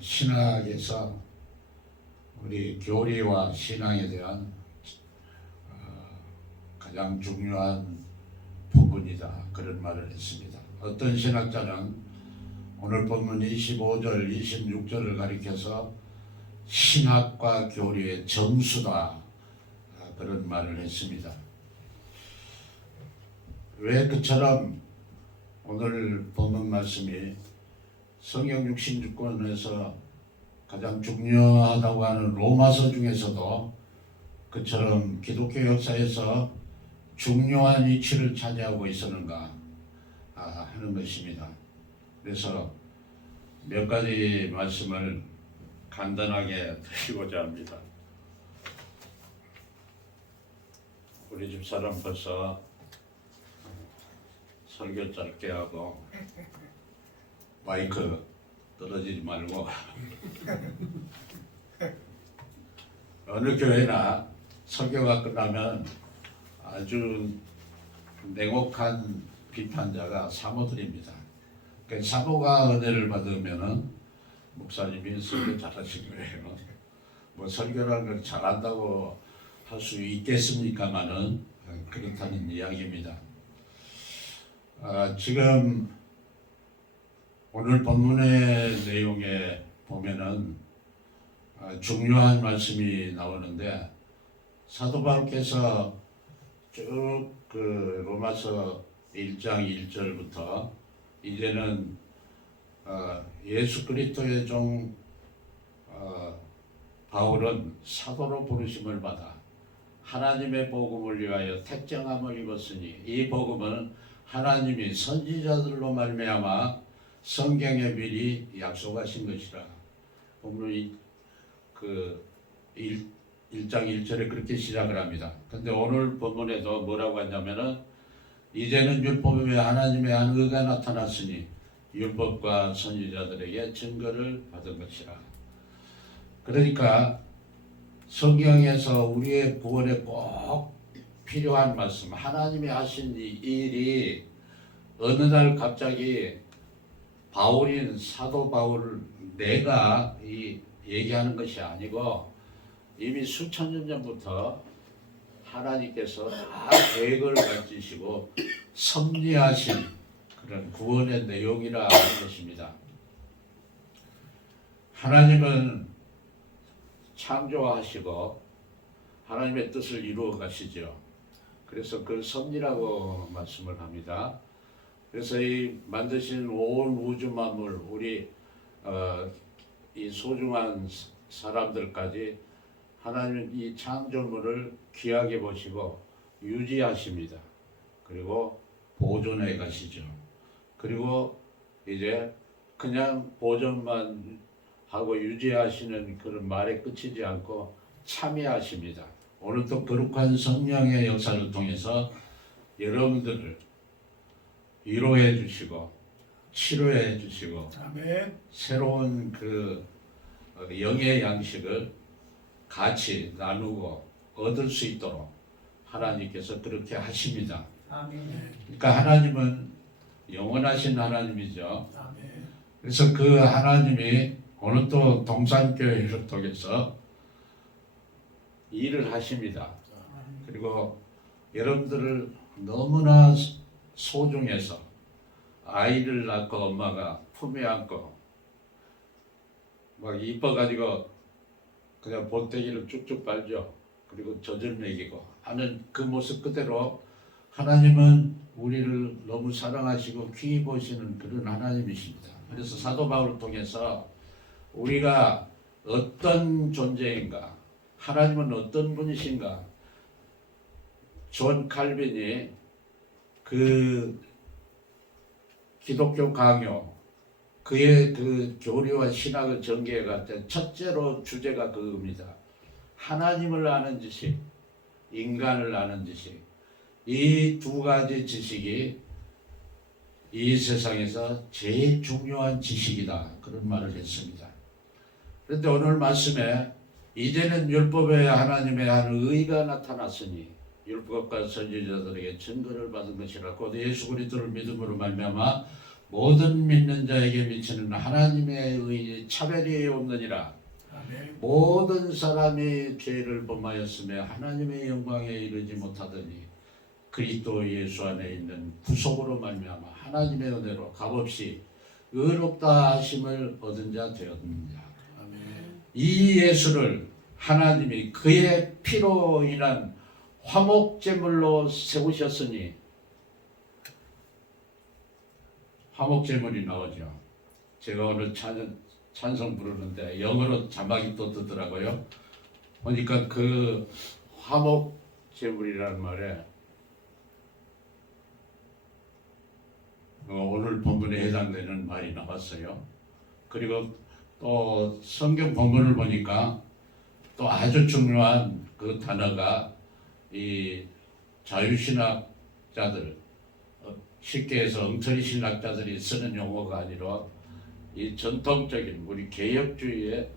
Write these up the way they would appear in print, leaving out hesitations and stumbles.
신학에서 우리 교리와 신앙에 대한 가장 중요한 부분이다, 그런 말을 했습니다. 어떤 신학자는 오늘 본문 25절, 26절을 가리켜서 신학과 교리의 정수다, 그런 말을 했습니다. 왜 그처럼 오늘 본문 말씀이 성경 66권에서 가장 중요하다고 하는 로마서 중에서도 그처럼 기독교 역사에서 중요한 위치를 차지하고 있었는가 하는 것입니다. 그래서 몇 가지 말씀을 간단하게 드리고자 합니다. 우리 집사람 벌써 설교 짧게 하고 마이크 떨어지지 말고 어느 교회나 설교가 끝나면 아주 냉혹한 비판자가 사모들입니다. 그러니까 사모가 은혜를 받으면은 목사님이 설교 잘하신 거예요. 뭐 설교라는 걸 잘한다고 할 수 있겠습니까마는 그렇다는 이야기입니다. 지금 오늘 본문의 내용에 보면은 중요한 말씀이 나오는데, 사도 바울께서 쭉 그 로마서 1장 1절부터 이제는 예수 그리스도의 종 바울은 사도로 부르심을 받아 하나님의 복음을 위하여 택정함을 입었으니 이 복음은 하나님이 선지자들로 말미암아 성경에 미리 약속하신 것이라. 본문이 그 1장 1절에 그렇게 시작을 합니다. 근데 오늘 본문에도 뭐라고 하냐면은 이제는 율법에 하나님의 한 의가 나타났으니 율법과 선지자들에게 증거를 받은 것이라. 그러니까 성경에서 우리의 구원에 꼭 필요한 말씀, 하나님이 하신 이 일이 어느 날 갑자기 바울인 사도 바울 내가 얘기하는 것이 아니고 이미 수천 년 전부터 하나님께서 다 계획을 가지시고 섭리하신 그런 구원의 내용이라 하는 것입니다. 하나님은 창조하시고 하나님의 뜻을 이루어 가시죠. 그래서 그걸 섭리라고 말씀을 합니다. 그래서 이 만드신 온 우주 만물, 우리 이 소중한 사람들까지 하나님은 이 창조물을 귀하게 보시고 유지하십니다. 그리고 보존해 가시죠. 그리고 이제 그냥 보존만 하고 유지하시는 그런 말에 그치지 않고 참여하십니다. 오늘 또 거룩한 성령의 역사를 통해서 여러분들을 위로해 주시고 치료해 주시고 아멘. 새로운 그 영의 양식을 같이 나누고 얻을 수 있도록 하나님께서 그렇게 하십니다. 아멘. 그러니까 하나님은 영원하신 하나님이죠. 아멘. 그래서 그 하나님이 오늘 또 동산교회를 통해서 일을 하십니다. 그리고 여러분들을 너무나 소중해서 아이를 낳고 엄마가 품에 안고 막 이뻐가지고 그냥 본때기를 쭉쭉 빨죠. 그리고 젖을 먹이고 하는 그 모습 그대로 하나님은 우리를 너무 사랑하시고 귀히 보시는 그런 하나님이십니다. 그래서 사도 바울을 통해서 우리가 어떤 존재인가, 하나님은 어떤 분이신가, 존 칼빈이 그 기독교 강요, 그의 그 교리와 신학을 전개해 갈 때 첫째로 주제가 그겁니다. 하나님을 아는 지식, 인간을 아는 지식. 이 두 가지 지식이 이 세상에서 제일 중요한 지식이다, 그런 말을 했습니다. 그런데 오늘 말씀에 이제는 율법에 하나님의 한 의가 나타났으니 율법과 선지자들에게 증거를 받은 것이라 곧 예수 그리스도를 믿음으로 말미암아 모든 믿는 자에게 미치는 하나님의 의의 차별이 없느니라. 모든 사람이 죄를 범하였으며 하나님의 영광에 이르지 못하더니 그리스도 예수 안에 있는 구속으로 말미암아 하나님의 은혜로 값없이 의롭다 하심을 얻은 자 되었느니라. 이 예수를 하나님이 그의 피로 인한 화목제물로 세우셨으니, 화목제물이 나오죠. 제가 오늘 찬송 부르는데 영어로 자막이 또 뜨더라고요. 보니까 그 화목제물이라는 말에 오늘 본문에 해당되는 말이 나왔어요. 그리고 또 성경 본문을 보니까 또 아주 중요한 그 단어가 이 자유신학자들, 쉽게 해서 엉터리 신학자들이 쓰는 용어가 아니라 이 전통적인 우리 개혁주의의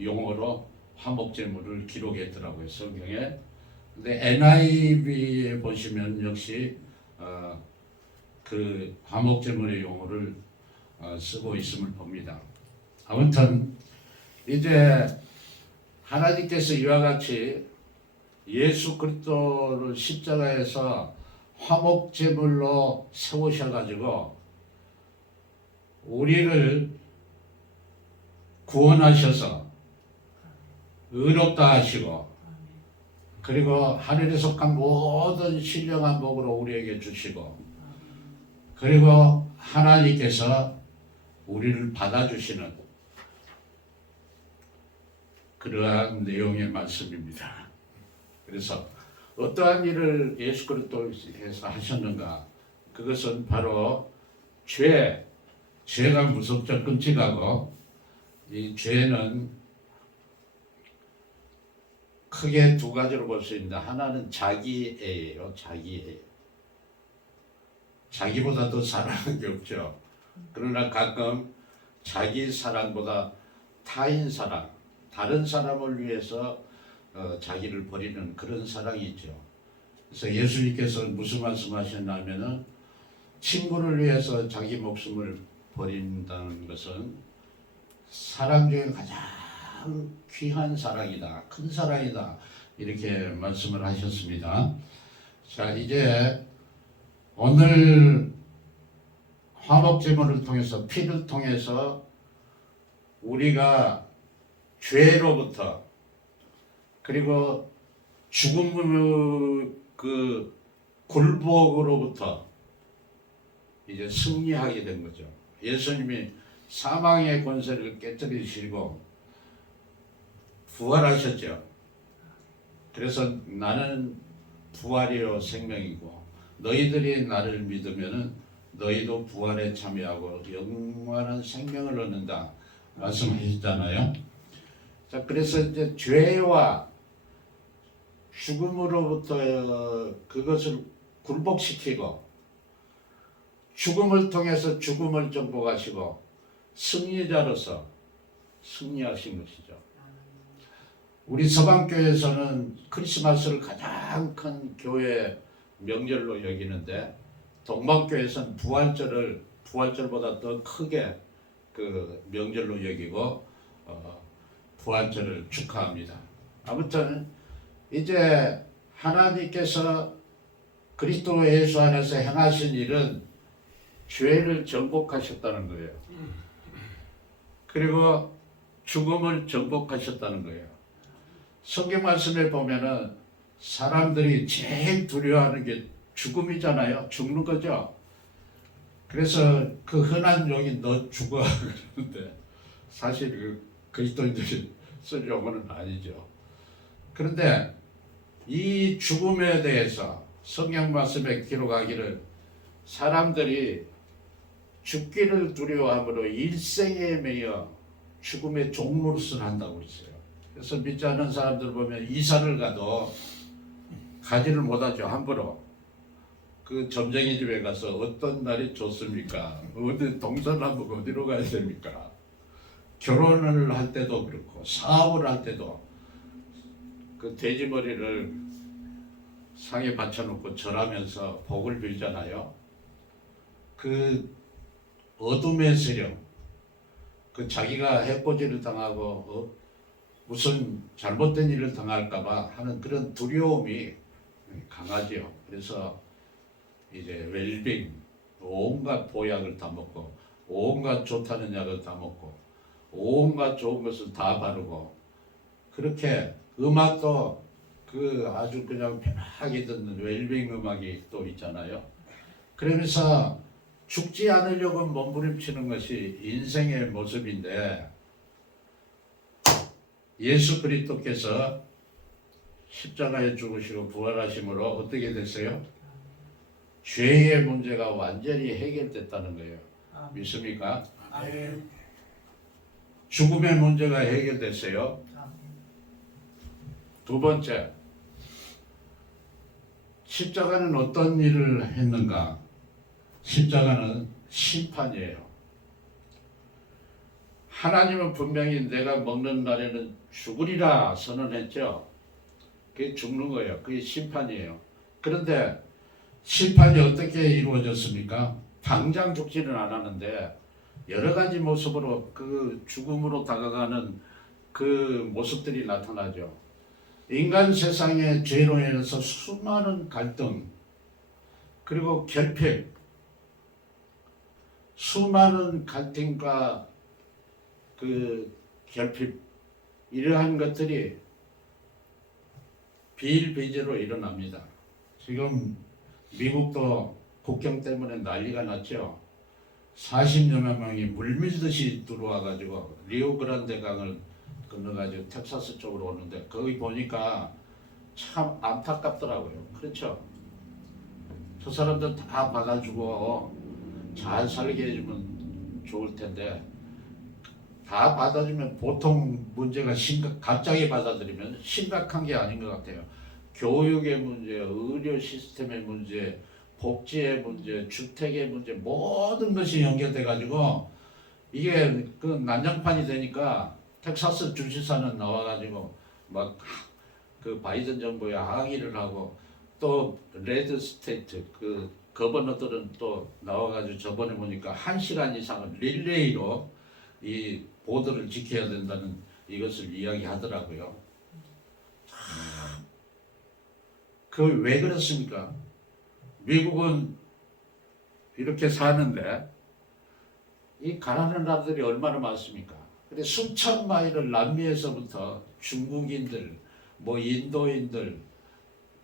용어로 화목제물을 기록했더라고요, 성경에. 근데 NIV에 보시면 역시 그 화목제물의 용어를 쓰고 있음을 봅니다. 아무튼 이제 하나님께서 이와 같이 예수 그리스도를 십자가에서 화목제물로 세우셔가지고 우리를 구원하셔서 의롭다 하시고, 그리고 하늘에 속한 모든 신령한 복으로 우리에게 주시고, 그리고 하나님께서 우리를 받아주시는 그러한 내용의 말씀입니다. 그래서 어떠한 일을 예수 그리스도에서 하셨는가? 그것은 바로 죄가 무섭죠. 끔찍하고, 이 죄는 크게 두 가지로 볼 수 있는데, 하나는 자기애예요. 자기애. 자기보다 더 사랑하는 게 없죠. 그러나 가끔 자기 사랑보다 타인 사랑, 다른 사람을 위해서 자기를 버리는 그런 사랑이 있죠. 그래서 예수님께서 무슨 말씀하셨냐면은, 친구를 위해서 자기 목숨을 버린다는 것은 사랑 중에 가장 귀한 사랑이다, 큰 사랑이다, 이렇게 말씀을 하셨습니다. 자, 이제 오늘 화목제물을 통해서, 피를 통해서 우리가 죄로부터, 그리고 죽음의 그 굴복으로부터 이제 승리하게 된 거죠. 예수님이 사망의 권세를 깨뜨리시고 부활하셨죠. 그래서 나는 부활이요 생명이고 너희들이 나를 믿으면은 너희도 부활에 참여하고 영원한 생명을 얻는다 말씀하셨잖아요. 자, 그래서 이제 죄와 죽음으로부터 그것을 굴복시키고, 죽음을 통해서 죽음을 정복하시고 승리자로서 승리하신 것이죠. 우리 서방교회에서는 크리스마스를 가장 큰 교회 명절로 여기는데, 동방교회에서는 부활절보다 더 크게 그 명절로 여기고 부활절을 축하합니다. 아무튼 이제 하나님께서 그리스도 예수 안에서 행하신 일은 죄를 정복하셨다는 거예요. 그리고 죽음을 정복하셨다는 거예요. 성경 말씀에 보면은 사람들이 제일 두려워하는 게 죽음이잖아요. 죽는 거죠. 그래서 그 흔한 용이 너 죽어 그러는데, 사실 그 그리스도인들이 쓸 용어는 아니죠. 그런데 이 죽음에 대해서 성경 말씀에 기록하기를 사람들이 죽기를 두려워함으로 일생에 매여 죽음의 종노릇을 한다고 했어요. 그래서 믿지 않는 사람들 보면 이사를 가도 가지를 못하죠. 함부로. 그 점쟁이 집에 가서 어떤 날이 좋습니까? 어디 동서남북 어디로 가야 됩니까? 결혼을 할 때도 그렇고 사업을 할 때도 그 돼지머리를 상에 받쳐놓고 절하면서 복을 빌잖아요. 그 어둠의 세력, 그 자기가 해코지를 당하고 무슨 잘못된 일을 당할까봐 하는 그런 두려움이 강하죠. 그래서 이제 웰빙, 온갖 보약을 다 먹고, 온갖 좋다는 약을 다 먹고, 온갖 좋은 것을 다 바르고, 그렇게 음악도 그 아주 그냥 편하게 듣는 웰빙 음악이 또 있잖아요. 그러면서 죽지 않으려고 몸부림치는 것이 인생의 모습인데, 예수 그리스도께서 십자가에 죽으시고 부활하심으로 어떻게 됐어요? 죄의 문제가 완전히 해결됐다는 거예요. 믿습니까? 죽음의 문제가 해결됐어요. 두 번째, 십자가는 어떤 일을 했는가? 십자가는 심판이에요. 하나님은 분명히 내가 먹는 날에는 죽으리라 선언했죠. 그게 죽는 거예요. 그게 심판이에요. 그런데 심판이 어떻게 이루어졌습니까? 당장 죽지는 않았는데 여러 가지 모습으로 그 죽음으로 다가가는 그 모습들이 나타나죠. 인간 세상의 죄로 인해서 수많은 갈등, 그리고 결핍, 수많은 갈등과 그 결핍, 이러한 것들이 비일비재로 일어납니다. 지금 미국도 국경 때문에 난리가 났죠. 40여만 명이 물밀듯이 들어와가지고 리오그란데 강을 건너가지고 텍사스 쪽으로 오는데 거기 보니까 참 안타깝더라고요. 그렇죠? 저 사람들 다 받아주고 잘 살게 해주면 좋을 텐데 다 받아주면 보통 문제가 갑자기 받아들이면 심각한 게 아닌 것 같아요. 교육의 문제, 의료 시스템의 문제, 복지의 문제, 주택의 문제, 모든 것이 연결돼 가지고 이게 그 난장판이 되니까 텍사스 주지사는 나와가지고 막 그 바이든 정부에 항의를 하고 또 레드 스테이트 그 거버너들은 또 나와가지고 저번에 보니까 1시간 이상을 릴레이로 이 보도를 지켜야 된다는 이것을 이야기하더라고요. 그 왜 그렇습니까? 미국은 이렇게 사는데 이 가난한 나라들이 얼마나 많습니까? 근데 수천 마일을 남미에서부터 중국인들, 뭐 인도인들,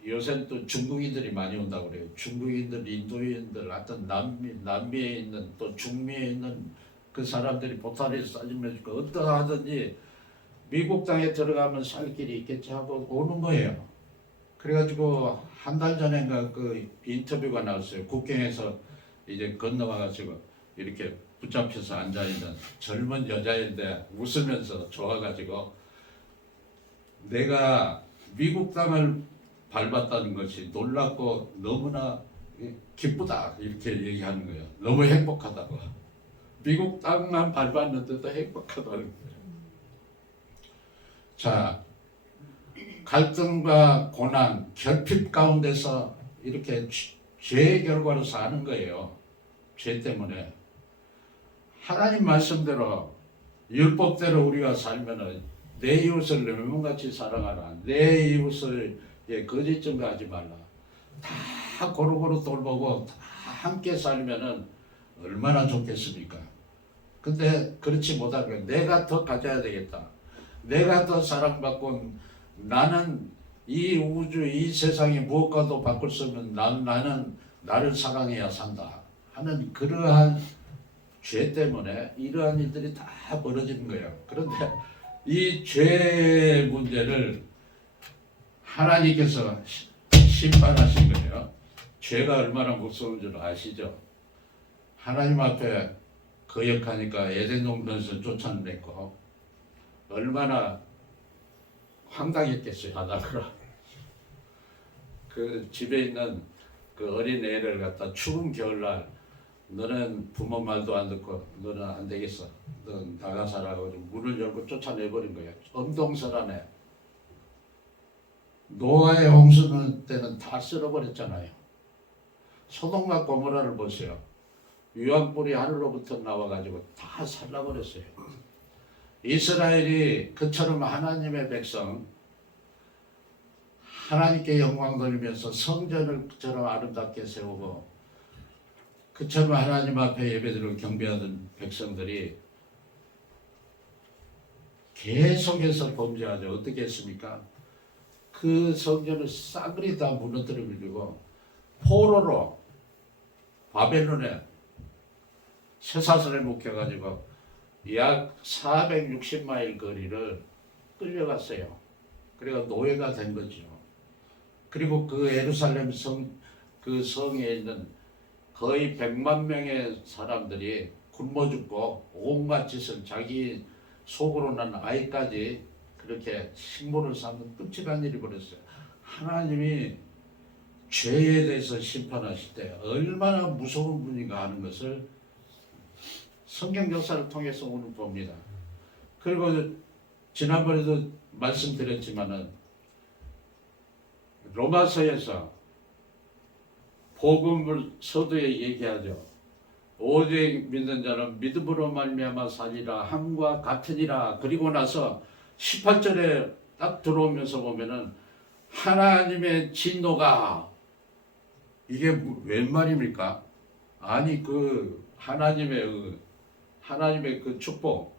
요새는 또 중국인들이 많이 온다고 그래요. 중국인들, 인도인들, 하여튼 남미에 있는 또 중미에 있는 그 사람들이 보따리를 싸주면서 어떠하든지 미국 땅에 들어가면 살 길이 있겠지 하고 오는 거예요. 그래가지고 한 달 전인가 그 인터뷰가 나왔어요. 국경에서 이제 건너와가지고 이렇게 붙잡혀서 앉아있는 젊은 여자인데 웃으면서 좋아가지고 내가 미국 땅을 밟았다는 것이 놀랍고 너무나 기쁘다 이렇게 얘기하는 거예요. 너무 행복하다고. 미국 땅만 밟았는데도 행복하다는 거예요. 자, 갈등과 고난, 결핍 가운데서 이렇게 죄의 결과로 사는 거예요. 죄 때문에. 하나님 말씀대로 율법대로 우리가 살면은 내 이웃을 내 몸같이 사랑하라. 내 이웃을 거짓 증거하지 말라. 다 고루고루 돌보고 다 함께 살면은 얼마나 좋겠습니까? 근데 그렇지 못하는 거예요. 내가 더 가져야 되겠다. 내가 더 사랑받고 나는 이 우주 이 세상이 무엇과도 바꿀 수 없는 나는 나를 사랑해야 산다 하는 그러한 죄 때문에 이러한 일들이 다 벌어지는 거예요. 그런데 이 죄의 문제를 하나님께서 심판하신 거예요. 죄가 얼마나 무서운 줄 아시죠? 하나님 앞에 거역하니까 에덴 동산에서 쫓아냈고 얼마나 황당했겠어요. 하다가 그 집에 있는 그 어린 애를 갖다 추운 겨울날 너는 부모 말도 안 듣고 너는 안 되겠어. 너 나가 살아고 문을 열고 쫓아내버린 거예요. 엄동설하네. 노아의 홍수 때는 다 쓸어버렸잖아요. 소돔과 고모라를 보세요. 유황불이 하늘로부터 나와가지고 다 살라버렸어요. 이스라엘이 그처럼 하나님의 백성, 하나님께 영광 돌리면서 성전을 그처럼 아름답게 세우고 그처럼 하나님 앞에 예배드리고 경배하던 백성들이 계속해서 범죄하죠. 어떻게 했습니까? 그 성전을 싸그리 다 무너뜨려버리고 포로로 바벨론에 쇠사슬에 묶여가지고 약 460마일 거리를 끌려갔어요. 그래서 노예가 된 거죠. 그리고 그 예루살렘 그 성에 있는 거의 100만 명의 사람들이 굶어 죽고 온갖 짓을 자기 속으로 난 아이까지 그렇게 식물을 삼는 끔찍한 일이 벌었어요. 하나님이 죄에 대해서 심판하실 때 얼마나 무서운 분인가 하는 것을 성경 역사를 통해서 오늘 봅니다. 그리고 지난번에도 말씀드렸지만은 로마서에서 복음을 서두에 얘기하죠. 오직 믿는 자는 믿음으로 말미암아 살리라 함과 같으니라. 그리고 나서 18절에 딱 들어오면서 보면은 하나님의 진노가 이게 웬 말입니까? 아니 그 하나님의 그 축복,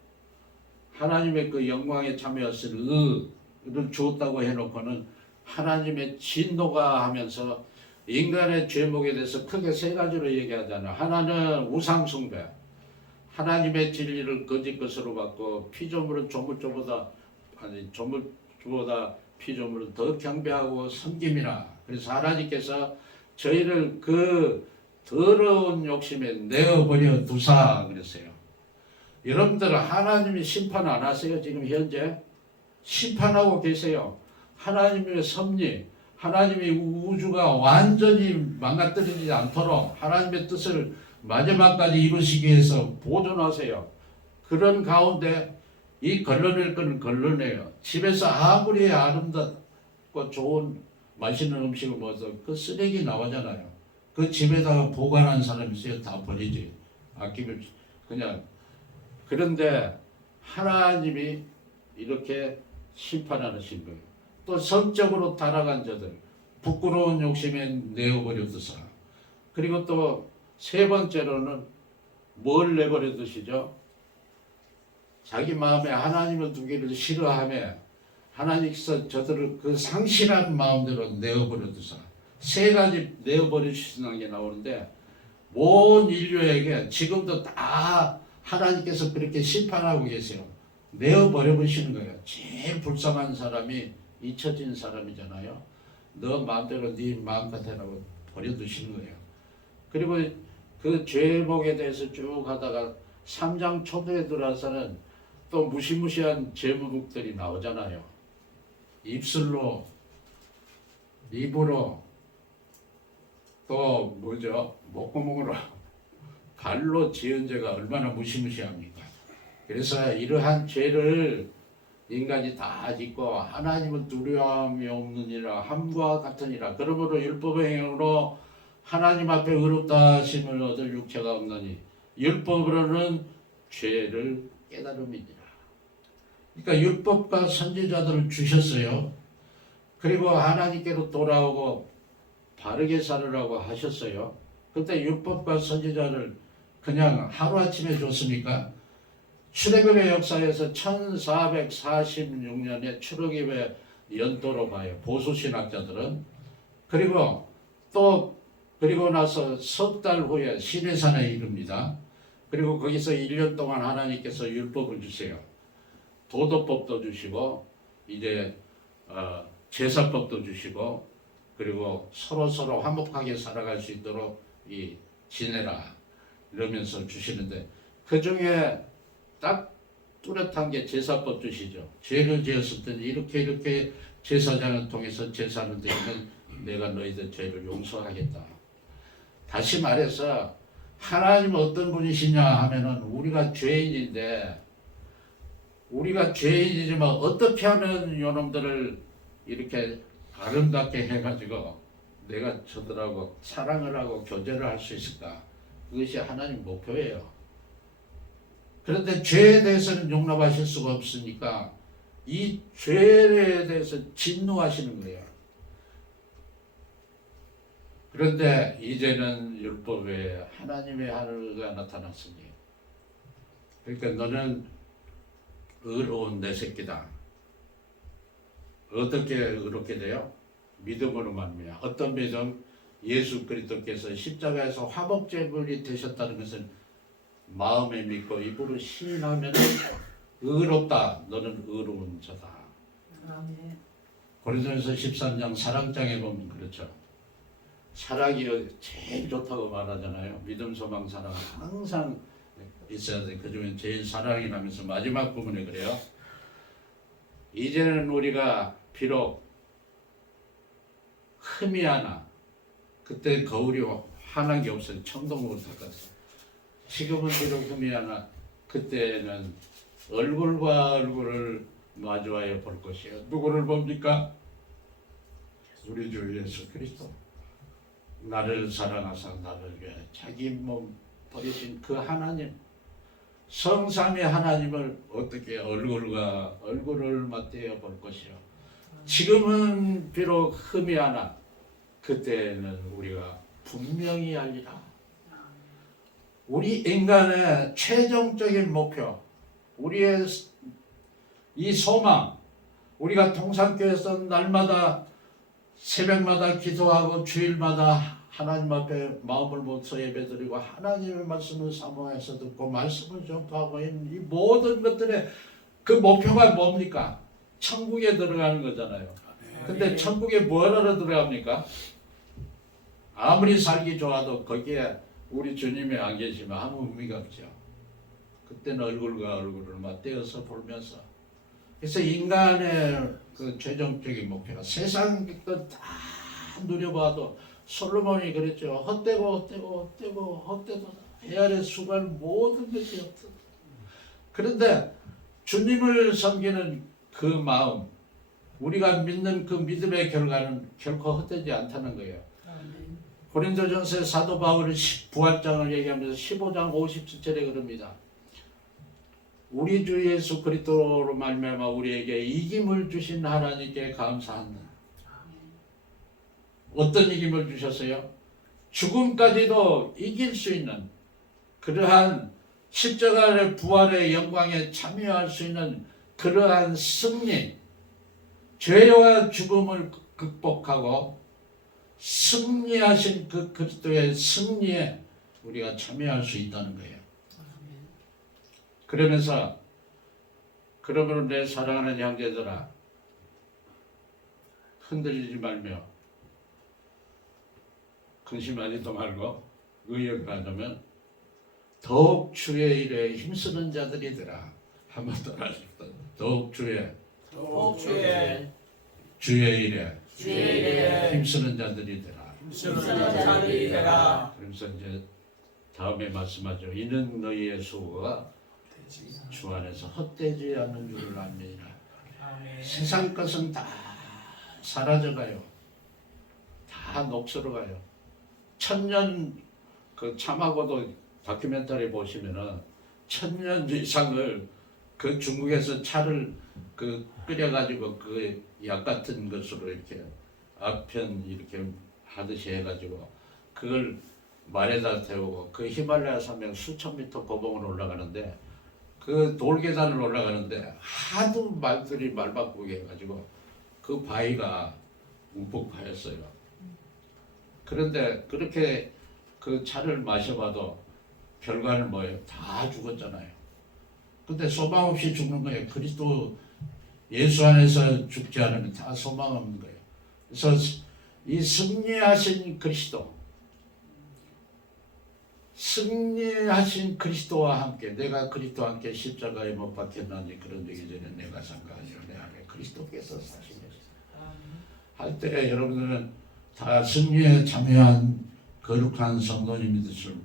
하나님의 그 영광에 참여했을 의를 주었다고 해놓고는 하나님의 진노가 하면서 인간의 죄목에 대해서 크게 세 가지로 얘기하잖아요. 하나는 우상숭배, 하나님의 진리를 거짓 것으로 받고 피조물은 조물주보다 피조물은 더 경배하고 섬김이라. 그래서 하나님께서 저희를 그 더러운 욕심에 내어버려 두사 그랬어요. 여러분들 하나님이 심판 안 하세요? 지금 현재 심판하고 계세요. 하나님의 섭리, 하나님의 우주가 완전히 망가뜨리지 않도록 하나님의 뜻을 마지막까지 이루시기 위해서 보존하세요. 그런 가운데 이 걸러낼 건 걸러내요. 집에서 아무리 아름답고 좋은 맛있는 음식을 먹어서 그 쓰레기 나오잖아요. 그 집에다가 보관한 사람이 있어요. 다 버리지. 아끼면 그냥. 그런데 하나님이 이렇게 심판하신 거예요. 또 성적으로 타락한 자들, 부끄러운 욕심에 내어버려두사. 그리고 또 세 번째로는 뭘 내버려두시죠? 자기 마음에 하나님을 두기를 싫어하며 하나님께서 저들을 그 상실한 마음대로 내어버려두사. 세 가지 내어버리시는 게 나오는데 온 인류에게 지금도 다 하나님께서 그렇게 심판하고 계세요. 내어버려버리시는 거예요. 제일 불쌍한 사람이 잊혀진 사람이잖아요. 너 마음대로 네 마음껏 해라고 버려두시는 거예요. 그리고 그 죄목에 대해서 쭉 하다가 3장 초도에 들어와서는 또 무시무시한 죄목들이 나오잖아요. 입술로, 입으로, 또 뭐죠? 목구멍으로, 발로 지은 죄가 얼마나 무시무시합니까? 그래서 이러한 죄를 인간이 다 짓고 하나님을 두려움이 없느니라 함과 같으니라. 그러므로 율법의 행위로 하나님 앞에 의롭다 하심을 얻을 육체가 없나니 율법으로는 죄를 깨달음이니라. 그러니까 율법과 선지자들을 주셨어요. 그리고 하나님께로 돌아오고 바르게 살으라고 하셨어요. 그때 율법과 선지자를 그냥 하루아침에 줬습니까? 출애굽의 역사에서 1446년에 출애굽의 연도로 봐요. 보수신학자들은. 그리고 나서 석 달 후에 시내산에 이릅니다. 그리고 거기서 1년 동안 하나님께서 율법을 주세요. 도덕법도 주시고 이제 제사법도 주시고 그리고 서로 화목하게 살아갈 수 있도록 지내라 이러면서 주시는데 그 중에 딱 뚜렷한 게 제사법 주시죠. 죄를 지었을 때는 이렇게 제사장을 통해서 제사를 드리면 내가 너희들 죄를 용서하겠다. 다시 말해서 하나님은 어떤 분이시냐 하면은 우리가 죄인인데 우리가 죄인이지만 어떻게 하면 이놈들을 이렇게 아름답게 해가지고 내가 저들하고 사랑을 하고 교제를 할 수 있을까? 그것이 하나님 목표예요. 그런데 죄에 대해서는 용납하실 수가 없으니까 이 죄에 대해서 진노하시는 거예요. 그런데 이제는 율법에 하나님의 하늘가 나타났으니, 그러니까 너는 의로운 내 새끼다. 어떻게 의롭게 돼요? 믿음으로 말미암아. 어떤 믿음? 예수 그리스도께서 십자가에서 화목제물이 되셨다는 것은 마음에 믿고 입으로 시인하면 의롭다. 너는 의로운 자다. 아멘. 고린도전서 13장 사랑장에 보면 그렇죠. 사랑이 제일 좋다고 말하잖아요. 믿음, 소망, 사랑 항상 있어야 돼. 그중에 제일 사랑이라면서 마지막 부분에 그래요. 이제는 우리가 비록 흠이 하나, 그때 거울이 환한 게 없어요. 청동으로 닦았어요. 지금은 비록 흠이 하나, 그때는 얼굴과 얼굴을 마주하여 볼 것이에요. 누구를 봅니까? 우리 주 예수 그리스도. 나를 사랑하사 나를 위해 자기 몸 버리신 그 하나님, 성삼위 하나님을 어떻게 얼굴과 얼굴을 맞대어 볼 것이요. 지금은 비록 흠이 하나, 그때는 우리가 분명히 알리라. 우리 인간의 최종적인 목표, 우리의 이 소망, 우리가 통상교회에서 날마다 새벽마다 기도하고 주일마다 하나님 앞에 마음을 모아서 예배드리고 하나님의 말씀을 사모해서 듣고 말씀을 전파하고 있는 이 모든 것들의 그 목표가 뭡니까? 천국에 들어가는 거잖아요. 근데 천국에 뭐하러 들어갑니까? 아무리 살기 좋아도 거기에 우리 주님이 안 계시면 아무 의미가 없죠. 그때는 얼굴과 얼굴을 맞대어서 보면서, 그래서 인간의 그 최종적인 목표가 세상 것 다 누려봐도 솔로몬이 그랬죠. 헛되고 해 아래 수고할 모든 것이 없다. 그런데 주님을 섬기는 그 마음, 우리가 믿는 그 믿음의 결과는 결코 헛되지 않다는 거예요. 고린도전서의 사도 바울이 부활장을 얘기하면서 15장 57절에 그럽니다. 우리 주 예수 그리스도로 말미암아 우리에게 이김을 주신 하나님께 감사한다. 어떤 이김을 주셨어요? 죽음까지도 이길 수 있는 그러한 십자가의 부활의 영광에 참여할 수 있는 그러한 승리, 죄와 죽음을 극복하고 승리하신 그 그리스도의 승리에 우리가 참여할 수 있다는 거예요. 그러면서 그러므로 내 사랑하는 형제들아, 흔들리지 말며 근심하지도 말고 의역하자면 더욱 주의 일에 힘쓰는 자들이더라. 한번 더 하십시다. 더욱 주의 일에 힘쓰는 자들이더라. 그래서 이제 다음에 말씀하죠. 이는 너희의 수고가 주 안에서 헛되지 않는 줄을 압니다. 세상 것은 다 사라져가요. 다 녹슬어가요. 천년 그 참하고도 다큐멘터리 보시면은 1000년 이상을 그 중국에서 차를 그 끓여가지고 그 약 같은 것으로 이렇게 아편 이렇게 하듯이 해가지고 그걸 말에다 태우고 그 히말라야 산맥 수천 미터 고봉으로 올라가는데 그 돌계단을 올라가는데 하도 말들이 말 바꾸게 해가지고 그 바위가 움푹 파였어요. 그런데 그렇게 그 차를 마셔봐도 결과는 뭐예요? 다 죽었잖아요. 근데 소망 없이 죽는 거예요. 그리스도 예수 안에서 죽지 않으면 다 소망 없는 거예요. 그래서 이 승리하신 그리스도와 함께 내가 그리스도와 함께 십자가에 못 박혔나니 그런데 이제는 내가 산가 아니라 내 안에 그리스도께서 사시네 할 때 여러분들은 다 승리에 참여한 거룩한 성도님이심을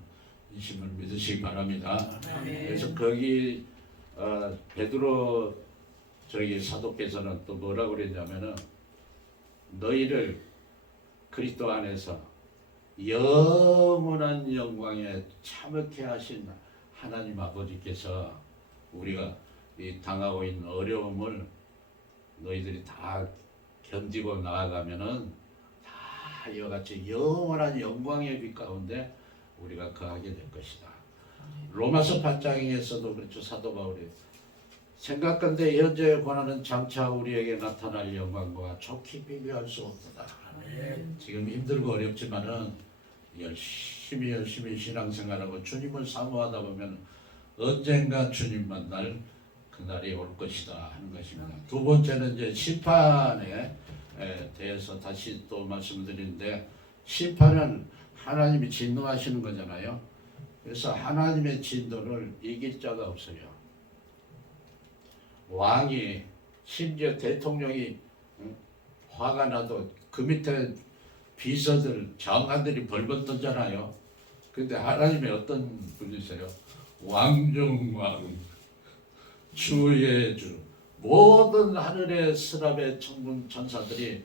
믿으시기 바랍니다. 그래서 거기 베드로 저기 사도께서는 또 뭐라고 그랬냐면은 너희를 그리스도 안에서 영원한 영광에 참여케 하신 하나님 아버지께서 우리가 이 당하고 있는 어려움을 너희들이 다 견디고 나아가면은 다 이와 같이 영원한 영광의 빛 가운데 우리가 거하게 될 것이다. 로마서 8장에서도 그렇죠. 사도 바울이 생각건대 현재의 고난은 장차 우리에게 나타날 영광과 좋게 비교할 수 없다. 지금 힘들고 어렵지만은 열심히 신앙생활하고 주님을 사모하다 보면 언젠가 주님 만날 그날이 올 것이다 하는 것입니다. 두 번째는 이제 심판에 대해서 다시 또 말씀드리는데, 심판은 하나님이 진노하시는 거잖아요. 그래서 하나님의 진노를 이길 자가 없어요. 왕이, 심지어 대통령이 화가 나도 그 밑에 비서들, 장관들이 벌벌 떠잖아요. 근데 하나님의 어떤 분이세요? 왕중왕, 주의 주, 모든 하늘의 스랍의 천군 천사들이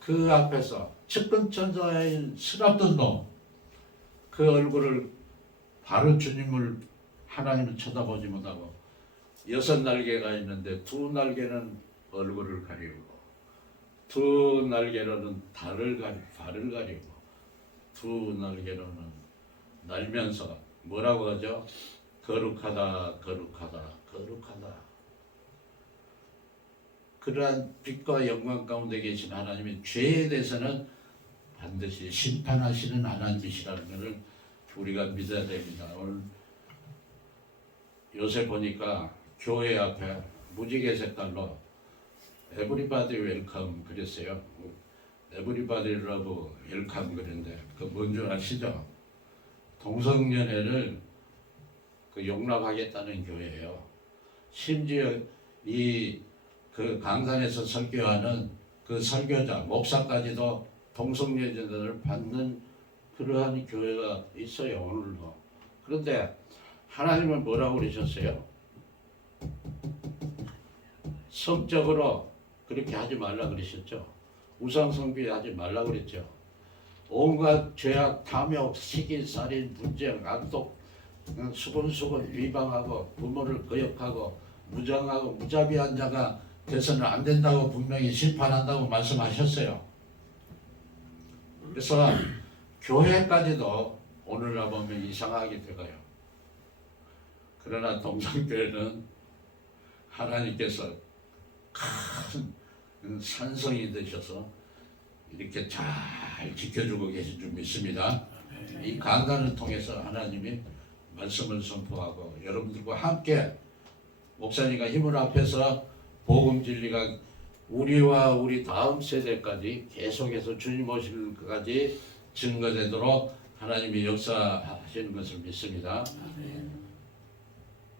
그 앞에서 측근 천사인 스랍들도 그 얼굴을 바로 주님을 하나님을 쳐다보지 못하고 6날개가 있는데 2날개는 얼굴을 가리고 2날개로는 발을 가리고 2날개로는 날면서 뭐라고 하죠? 거룩하다 거룩하다 거룩하다. 그러한 빛과 영광 가운데 계신 하나님이 죄에 대해서는 반드시 심판하시는 하나님이시라는 것을 우리가 믿어야 됩니다. 오늘 요새 보니까 교회 앞에 무지개 색깔로 에브리바디 웰컴 그랬어요. 에브리바디라고 웰컴 그랬는데 그 뭔 줄 아시죠? 동성연애를 용납하겠다는 교회예요. 심지어 그 강단에서 설교하는 그 설교자, 목사까지도 동성연애자들을 받는 그러한 교회가 있어요, 오늘도. 그런데 하나님은 뭐라고 그러셨어요? 성적으로 그렇게 하지 말라 그러셨죠. 우상 숭배하지 말라 그랬죠. 온갖 죄악, 탐욕, 시기, 살인, 분쟁, 악독, 수근수근 위방하고 부모를 거역하고 무장하고 무자비한 자가 돼서는 안 된다고 분명히 심판한다고 말씀하셨어요. 그래서 교회까지도 오늘날 보면 이상하게 되어요. 그러나 동성교회는 하나님께서 큰 산성이 되셔서 이렇게 잘 지켜주고 계신 줄 믿습니다. 이 강단을 통해서 하나님이 말씀을 선포하고 여러분들과 함께 목사님과 힘을 합해서 복음 진리가 우리와 우리 다음 세대까지 계속해서 주님 오실 때까지 증거되도록 하나님이 역사하시는 것을 믿습니다.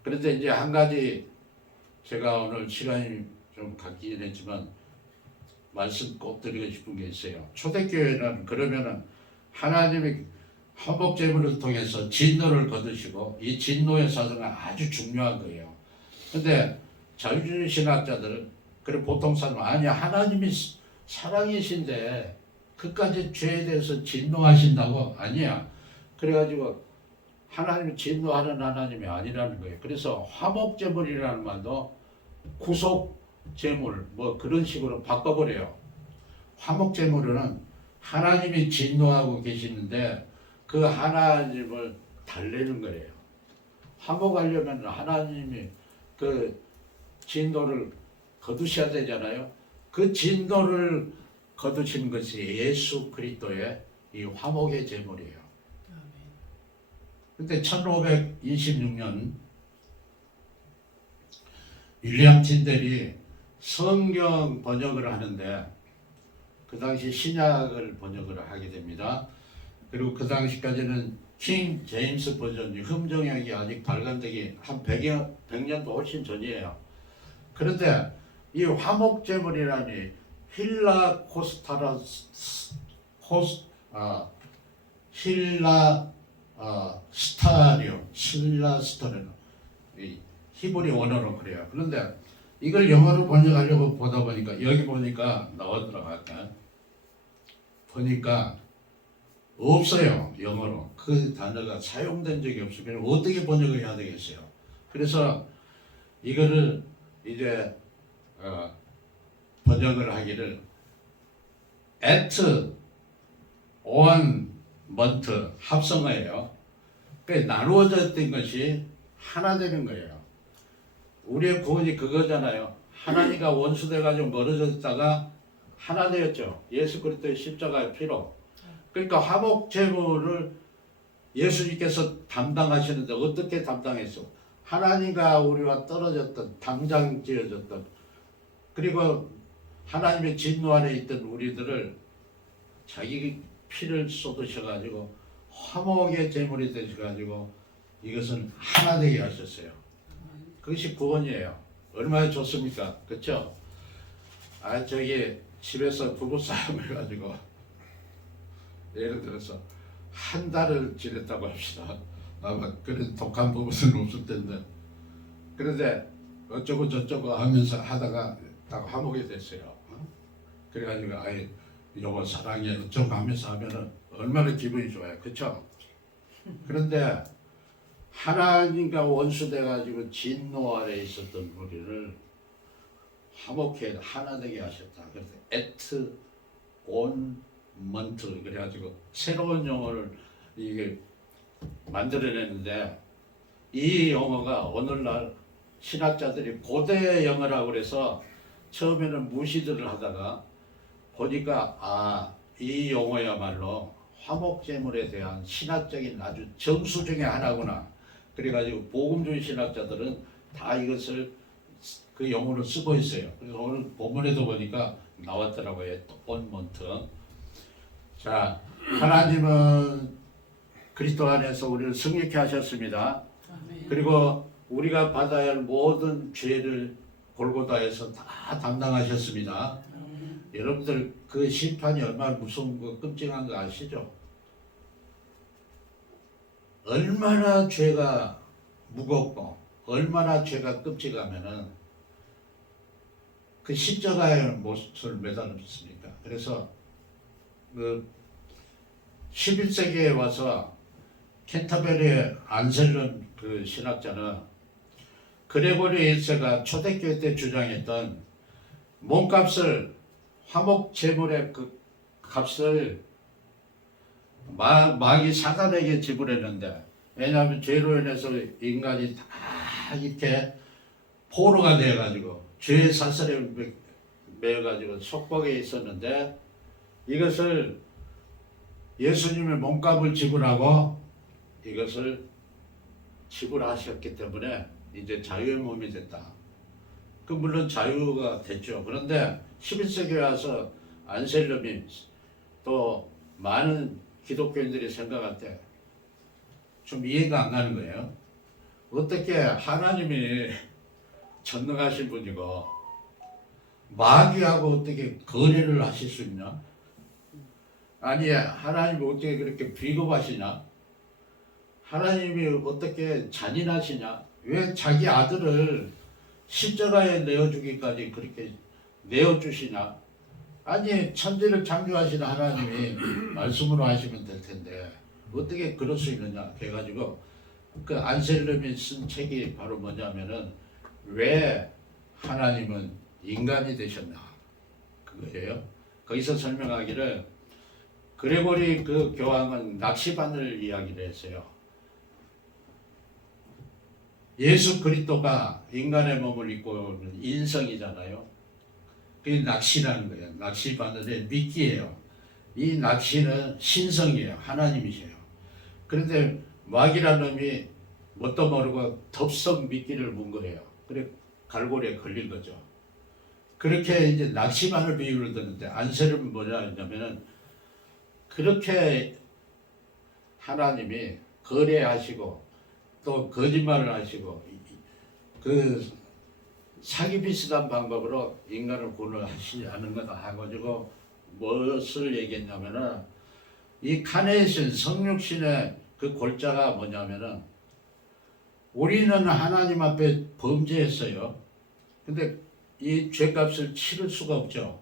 그런데 이제 한 가지 제가 오늘 시간이 좀 갖기는 했지만 말씀 꼭 드리고 싶은 게 있어요. 초대교회는 그러면은 하나님이 화목제물을 통해서 진노를 거두시고 이 진노의 사정은 아주 중요한 거예요. 근데 자유주의 신학자들은 그리고 보통 사람은 아니야 하나님이 사랑이신데 그까지 죄에 대해서 진노하신다고? 아니야. 그래가지고 하나님이 진노하는 하나님이 아니라는 거예요. 그래서 화목제물이라는 말도 구속제물 뭐 그런 식으로 바꿔버려요. 화목제물은 하나님이 진노하고 계시는데 그 하나님을 달래는 거예요. 화목하려면 하나님이 그 진노를 거두셔야 되잖아요. 그 진노를 거두신 것이 예수 그리스도의 이 화목의 제물이에요. 근데 1526년 윌리엄 틴델이 성경 번역을 하는데 그 당시 신약을 번역을 하게 됩니다. 그리고 그 당시까지는 킹 제임스 버전이 흠정역이 아직 발간되기 한 100년도 훨씬 전이에요. 그런데 이 화목제물이라니 힐라스타리오 히브리 원어로 그래요. 그런데 이걸 영어로 번역하려고 보다 보니까 여기 보니까 나오더라고요. 보니까 없어요. 영어로 그 단어가 사용된 적이 없으면 어떻게 번역을 해야 되겠어요. 그래서 이거를 이제 번역을 하기를 at one month 합성어예요. 그러니까 나누어졌던 것이 하나 되는 거예요. 우리의 구원이 그거잖아요. 하나님과 원수돼 가지고 멀어졌다가 하나 되었죠. 예수 그리스도의 십자가의 피로. 그러니까 화목 제물을 예수님께서 담당하시는데 어떻게 담당했어? 하나님과 우리와 떨어졌던 당장 지어졌던 그리고 하나님의 진노 아래 있던 우리들을 자기 피를 쏟으셔가지고 화목의 제물이 되셔가지고 이것은 하나 되게 하셨어요. 그것이 구원이에요. 얼마나 좋습니까? 그렇죠? 저기 집에서 부부싸움 해가지고 예를 들어서 한 달을 지냈다고 합시다. 아마 그런 독한 부부는 없을 텐데 그런데 어쩌고 저쩌고 하면서 하다가 딱 화목이 됐어요. 그래가지고 아예 여보 사랑해 어쩌고 하면서 하면은 얼마나 기분이 좋아요. 그렇죠? 그런데 하나님과 원수돼 가지고 진노 아래 있었던 우리를 화목해 하나 되게 하셨다. 그래서 at one month 그래가지고 새로운 용어를 이게 만들어냈는데 이 용어가 오늘날 신학자들이 고대 영어라고 그래서 처음에는 무시들을 하다가 보니까 이 용어야말로 화목제물에 대한 신학적인 아주 정수 중에 하나구나. 그래가지고 복음주의 신학자들은 다 이것을 그 용어를 쓰고 있어요. 그래서 오늘 본문에도 보니까 나왔더라고요. 온먼트. 자, 하나님은 그리스도 안에서 우리를 승리케 하셨습니다. 그리고 우리가 받아야 할 모든 죄를 골고다에서 다 담당하셨습니다. 여러분들 그 심판이 얼마나 무서운 거 끔찍한 거 아시죠? 얼마나 죄가 무겁고 얼마나 죄가 끔찍하면은 그 십자가에 못을 매달렸습니까? 그래서 그 11세기에 와서 캔터베리의 안셀름 그 신학자는 그레고리 1세가 초대교회 때 주장했던 몸값을 화목 제물의 그 값을 마귀 사단에게 지불했는데 왜냐하면 죄로 인해서 인간이 다 이렇게 포로가 되어가지고 죄의 사슬에 매여가지고 속박에 있었는데 이것을 예수님의 몸값을 지불하고 이것을 지불하셨기 때문에 이제 자유의 몸이 됐다. 그 물론 자유가 됐죠. 그런데 11세기에 와서 안셀름이 또 많은 기독교인들이 생각할 때 좀 이해가 안 가는 거예요. 어떻게 하나님이 전능하신 분이고 마귀하고 어떻게 거래를 하실 수 있냐? 아니 하나님이 어떻게 그렇게 비겁하시냐? 하나님이 어떻게 잔인하시냐? 왜 자기 아들을 십자가에 내어주기까지 그렇게 내어주시냐? 아니 천지를 창조하신 하나님이 말씀으로 하시면 될 텐데 어떻게 그럴 수 있느냐 해가지고 그 안셀름이 쓴 책이 바로 뭐냐면은 왜 하나님은 인간이 되셨나 그거예요. 거기서 설명하기를 그레고리 그 교황은 낚시바늘 이야기를 했어요. 예수 그리스도가 인간의 몸을 입고 있는 인성이잖아요. 그게 낚시라는 거예요. 낚시바늘의 미끼예요. 이 낚시는 신성이에요. 하나님이세요. 그런데 마귀라는 놈이 뭣도 모르고 덥석 미끼를 문 거예요. 그래 갈고리에 걸린 거죠. 그렇게 이제 낚시바늘 비유를 듣는데 안셀은 뭐냐 했냐면은 그렇게 하나님이 거래하시고 또 거짓말을 하시고 그 사기 비슷한 방법으로 인간을 구원하시지 않은 거다 해가지고 무엇을 얘기했냐면은 이 카네이션 성육신의 그 골자가 뭐냐면은 우리는 하나님 앞에 범죄했어요. 근데 이 죄값을 치를 수가 없죠.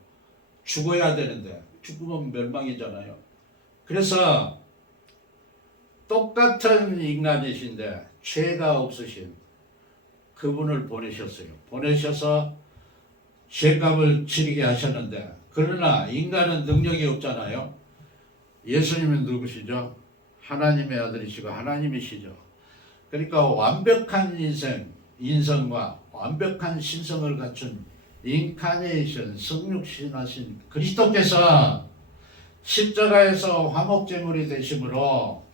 죽어야 되는데 죽으면 멸망이잖아요. 그래서 똑같은 인간이신데 죄가 없으신 그분을 보내셨어요. 보내셔서 죄값을 치르게 하셨는데, 그러나 인간은 능력이 없잖아요. 예수님은 누구시죠? 하나님의 아들이시고 하나님이시죠. 그러니까 완벽한 인성과 완벽한 신성을 갖춘 인카네이션, 성육신하신 그리스도께서 십자가에서 화목제물이 되심으로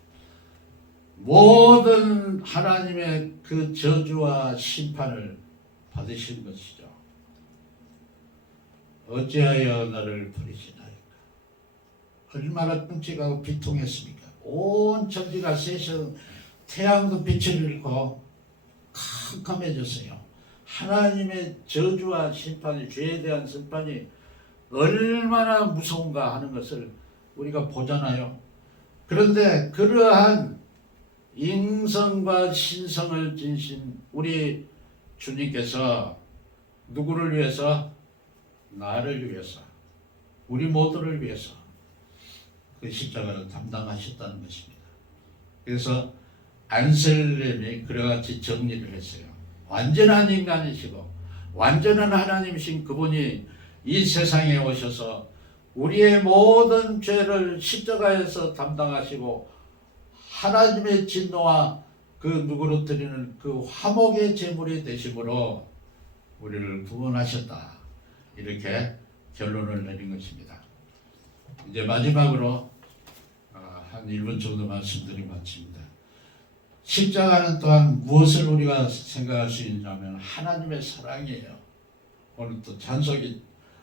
모든 하나님의 그 저주와 심판을 받으신 것이죠. 어찌하여 나를 버리시나이까. 얼마나 끔찍하고 비통했습니까. 온 천지가 세상 태양도 빛을 잃고 캄캄해졌어요. 하나님의 저주와 심판이, 죄에 대한 심판이 얼마나 무서운가 하는 것을 우리가 보잖아요. 그런데 그러한 인성과 신성을 지니신 우리 주님께서 누구를 위해서? 나를 위해서, 우리 모두를 위해서 그 십자가를 담당하셨다는 것입니다. 그래서 안셀렘이 그와 같이 정리를 했어요. 완전한 인간이시고 완전한 하나님이신 그분이 이 세상에 오셔서 우리의 모든 죄를 십자가에서 담당하시고 하나님의 진노와 그 누구로 드리는 그 화목의 제물이 되심으로 우리를 구원하셨다. 이렇게 결론을 내린 것입니다. 이제 마지막으로 한 1분 정도 말씀드리고 마칩니다. 십자가는 또한 무엇을 우리가 생각할 수 있냐면 하나님의 사랑이에요. 오늘 또 찬송이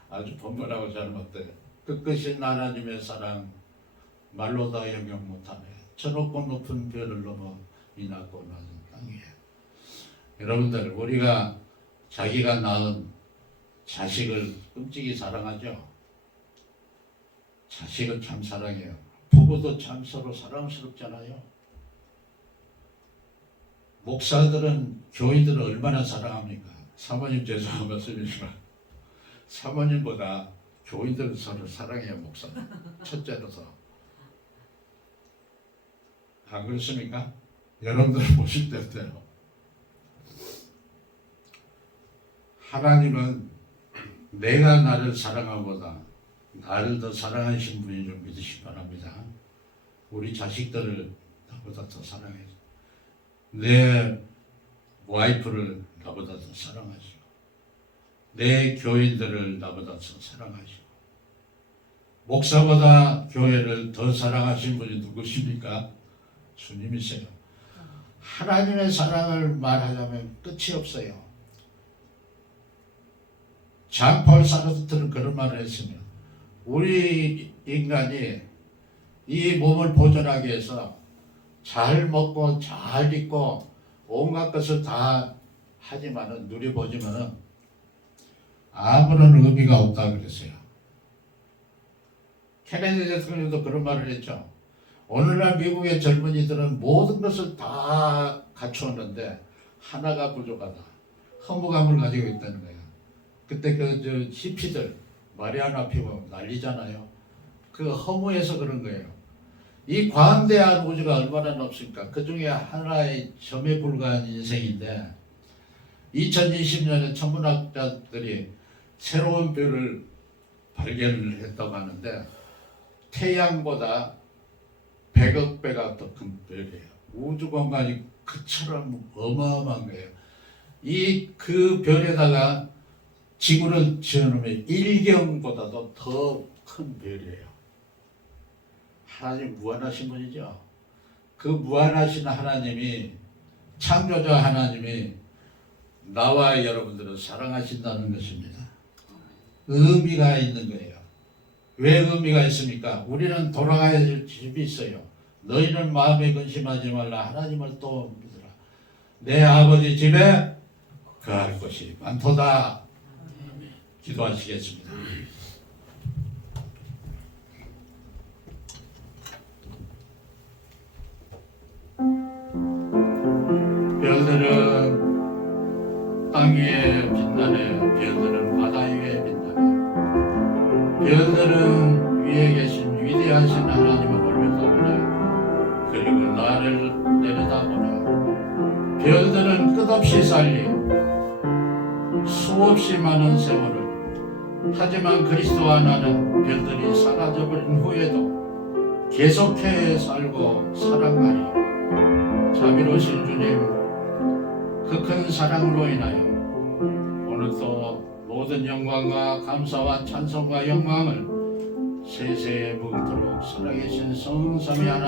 아주 번번하고 잘 맞대요. 끝끝인 하나님의 사랑 말로 다 영영 못하네. 저 높고 높은 별을 넘어 이 낮고 낮은 땅 위에. 여러분들, 우리가 자기가 낳은 자식을 끔찍이 사랑하죠. 자식을 참 사랑해요. 부부도 참 서로 사랑스럽잖아요. 목사들은 교인들을 얼마나 사랑합니까? 사모님 죄송한 말씀이지만 사모님보다 교인들은 서로 사랑해요. 목사는 첫째로서. 안 그렇습니까? 여러분들 보실 때도요. 하나님은 내가 나를 사랑하보다 나를 더 사랑하신 분인 줄 믿으시기 바랍니다. 우리 자식들을 나보다 더 사랑해요. 내 와이프를 나보다 더 사랑하시고 내 교인들을 나보다 더 사랑하시고 목사보다 교회를 더 사랑하신 분이 누구십니까? 주님이세요. 하나님의 사랑을 말하자면 끝이 없어요. 장폴 사르트르는 그런 말을 했으며 우리 인간이 이 몸을 보존하기 위해서 잘 먹고 잘 입고 온갖 것을 다 하지만은 누려보지만은 아무런 의미가 없다 그랬어요. 케네디 대통령도 그런 말을 했죠. 오늘날 미국의 젊은이들은 모든 것을 다 갖추었는데 하나가 부족하다. 허무감을 가지고 있다는 거예요. 그때 그 히피들 마리아나 피고 난리잖아요. 그 허무해서 그런 거예요. 이 광대한 우주가 얼마나 넓습니까? 그 중에 하나의 점에 불과한 인생인데 2020년에 천문학자들이 새로운 별을 발견을 했다고 하는데 태양보다 100억 배가 더 큰 별이에요. 우주 공간이 그처럼 어마어마한 거예요. 그 별에다가 지구를 지어놓으면 일경보다도 더 큰 별이에요. 하나님 무한하신 분이죠. 그 무한하신 하나님이, 창조자 하나님이 나와 여러분들을 사랑하신다는 것입니다. 의미가 있는 거예요. 왜 의미가 있습니까? 우리는 돌아가야 될 집이 있어요. 너희는 마음에 근심하지 말라. 하나님을 또 믿으라. 내 아버지 집에 거할 것이 많도다. 기도하시겠습니다. 별들은 땅 위에 빛나네. 별들은 바다 위에 빛나네. 별들은 위에 계신 위대하신 하나님을 올려다보네. 그리고 나를 수없이 살림, 수없이 많은 세월을 하지만 그리스도 하나는 별들이 사라져버린 후에도 계속해 살고 살아가니 자비로우신 주님 그 큰 사랑으로 인하여 오늘도 모든 영광과 감사와 찬송과 영광을 세세에 묵도록 살아계신 성삼위 하나님